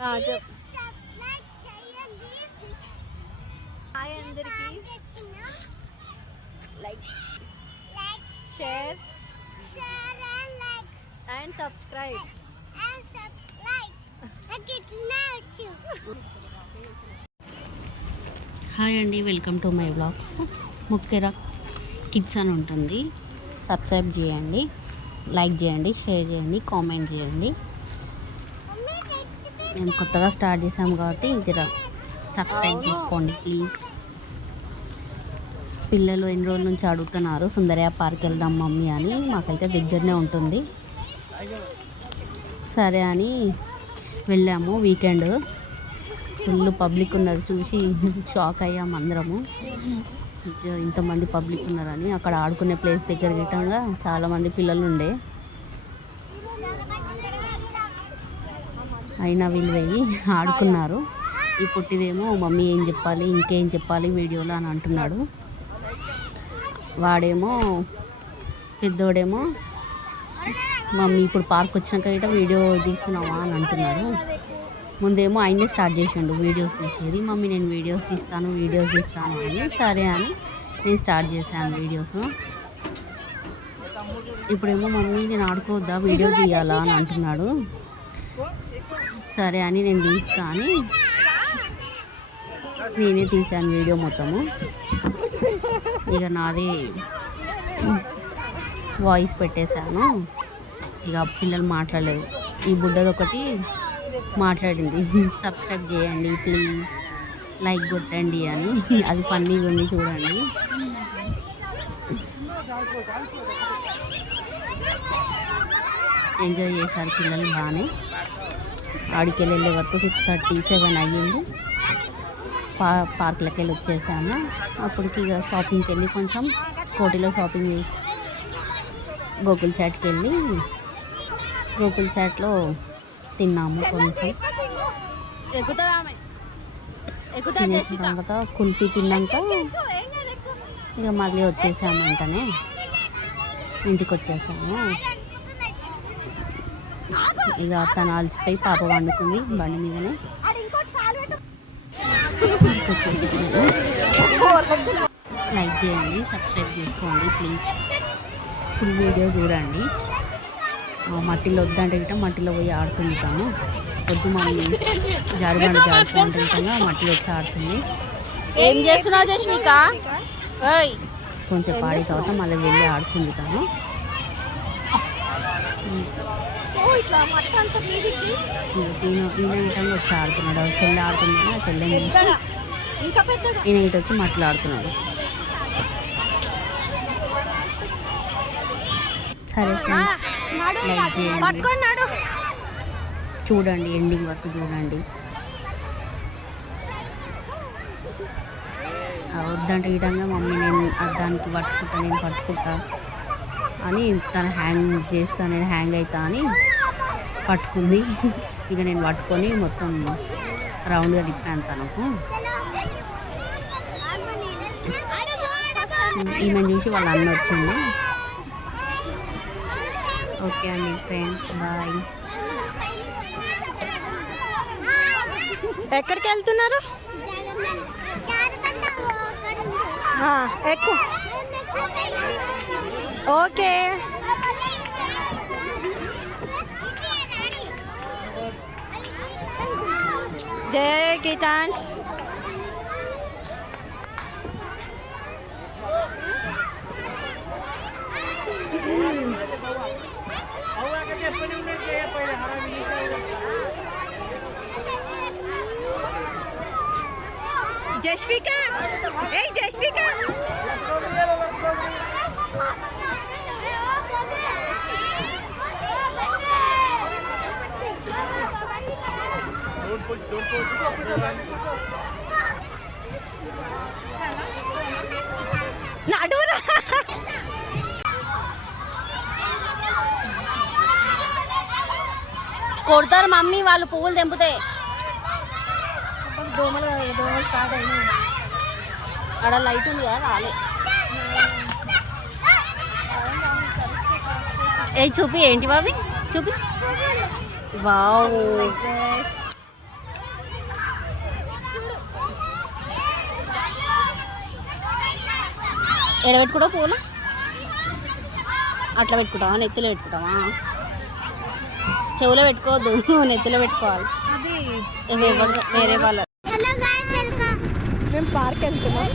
Hi అందరికి. Like share and subscribe. Hi అండి, welcome to my vlogs. Mukkera kids అని ఉంటుంది. సబ్స్క్రైబ్ చేయండి, లైక్ చేయండి, షేర్ చేయండి, కామెంట్ చేయండి. మేము కొత్తగా స్టార్ట్ చేసాము కాబట్టి జర సబ్స్క్రైబ్ చేసుకోండి ప్లీజ్. పిల్లలు ఎన్ని రోజుల నుంచి అడుగుతున్నారు సుందరయ్య పార్క్ వెళ్దాం మమ్మీ అని. మాకైతే దగ్గరనే ఉంటుంది. సరే అని వెళ్ళాము. వీకెండ్ ఫుల్ పబ్లిక్ ఉన్నారు, చూసి షాక్ అయ్యాము అందరము. ఇంతమంది పబ్లిక్ ఉన్నారని. అక్కడ ఆడుకునే ప్లేస్ దగ్గర గిట్టంగా చాలామంది పిల్లలు ఉండే. అయినా వీళ్ళు పోయి ఆడుకున్నారు. ఈ పుట్టిదేమో మమ్మీ ఏం చెప్పాలి, ఇంకేం చెప్పాలి వీడియోలో అని అంటున్నాడు. వాడేమో పెద్దోడేమో మమ్మీ ఇప్పుడు పార్క్ వచ్చినాక గిట్ట వీడియో తీస్తున్నావా అని అంటున్నాడు. ముందేమో ఆయనే స్టార్ట్ చేసిండు వీడియోస్ తీసేది. మమ్మీ నేను వీడియోస్ తీస్తాను అని. సరే అని నేను స్టార్ట్ చేశాను వీడియోస్. ఇప్పుడేమో మమ్మీ నేను ఆడుకోవద్దా, వీడియో తీయాలా అని అంటున్నాడు. సరే అని నేను తీస్తా అని నేనే తీసాను వీడియో మొత్తము. ఇక నాదే వాయిస్ పెట్టేశాను. ఇక పిల్లలు మాట్లాడలేదు. ఈ బుడ్డది ఒకటి మాట్లాడింది, సబ్స్క్రైబ్ చేయండి ప్లీజ్, లైక్ కొట్టండి అని. అది ఫన్నీగా ఉంది చూడండి. ఎంజాయ్ చేశారు పిల్లలు బాగానే. ఆడికి వెళ్ళే వరకు 6:30, 7 అయ్యింది. పార్క్లోకి వెళ్ళి వచ్చేసాము. అప్పటికి ఇక షాపింగ్కి వెళ్ళి కొంచెం కోటిలో షాపింగ్ చేసి గోకుల్ చాట్కి వెళ్ళి గోకుల్ చాట్లో తిన్నాము. కొంచెం తినేసిన తర్వాత కుల్ఫీ తిన్నాక ఇక మళ్ళీ వచ్చేసాము. వెంటనే ఇంటికి వచ్చేసాము. ఇక తను అలసిపోయి పాప వండుకుంది బండి మీదనే. వచ్చేసి లైక్ చేయండి, సబ్స్క్రైబ్ చేసుకోండి ప్లీజ్. ఫుల్ వీడియో చూడండి. మట్టిలో వద్దంటే గిట్ట మట్టిలో పోయి ఆడుతుంది తను. పొద్దు మళ్ళీ జారుబండి జాడుతుంటే మట్టిలో వచ్చి ఆడుతుంది. ఏం చేస్తున్నావు జస్విక? కొంచెం ఆడిన తర్వాత మళ్ళీ వెళ్ళి ఆడుతుంది తను. ఈయన ఇటంగా వచ్చి ఆడుతున్నాడు. చెల్లి ఆడుతుంది, చెల్లెని చూసి ఈయన ఇటు వచ్చి మట్టిలో ఆడుతున్నాడు. సరే ఫ్రెండ్స్, లైక్ చేయండి, చూడండి, ఎండింగ్ వరకు చూడండి. వద్దంటే ఇటంగా మమ్మీ నేను దానికి పట్టుకుంటా అని తను హ్యాంగ్ చేస్తా, నేను హ్యాంగ్ అవుతా అని పట్టుకుంది. ఇక నేను పట్టుకొని మొత్తం రౌండ్గా తిప్పాను తనకు. ఈమెను చూసి వాళ్ళ అన్న వచ్చింది. ఓకే అండి ఫ్రెండ్స్, బాయ్. ఎక్కడికి వెళ్తున్నారు? ఎక్కువ. ఓకే. జయ గీతాంశ్. జస్విక, ఏ జస్విక, నడురా. కొడతారు మమ్మీ వాళ్ళు పువ్వులు తెంపితే. దోమలు స్టార్ట్ అయినాయి. ఆడ లైట్ ఉంది కదా, రాలే. ఏ చూపి, ఏంటి బాబీ చూపి. వావ్, ఎడ పెట్టుకుంటావు పూలు అట్లా పెట్టుకుంటావా నెత్తిలో పెట్టుకుంటావా చెవులో పెట్టుకోవద్దు నెత్తిలో పెట్టుకోవాలి వేరే వాళ్ళ హలో గాయ్స్ వెల్కమ్ మేము పార్క్ వెళ్తున్నాం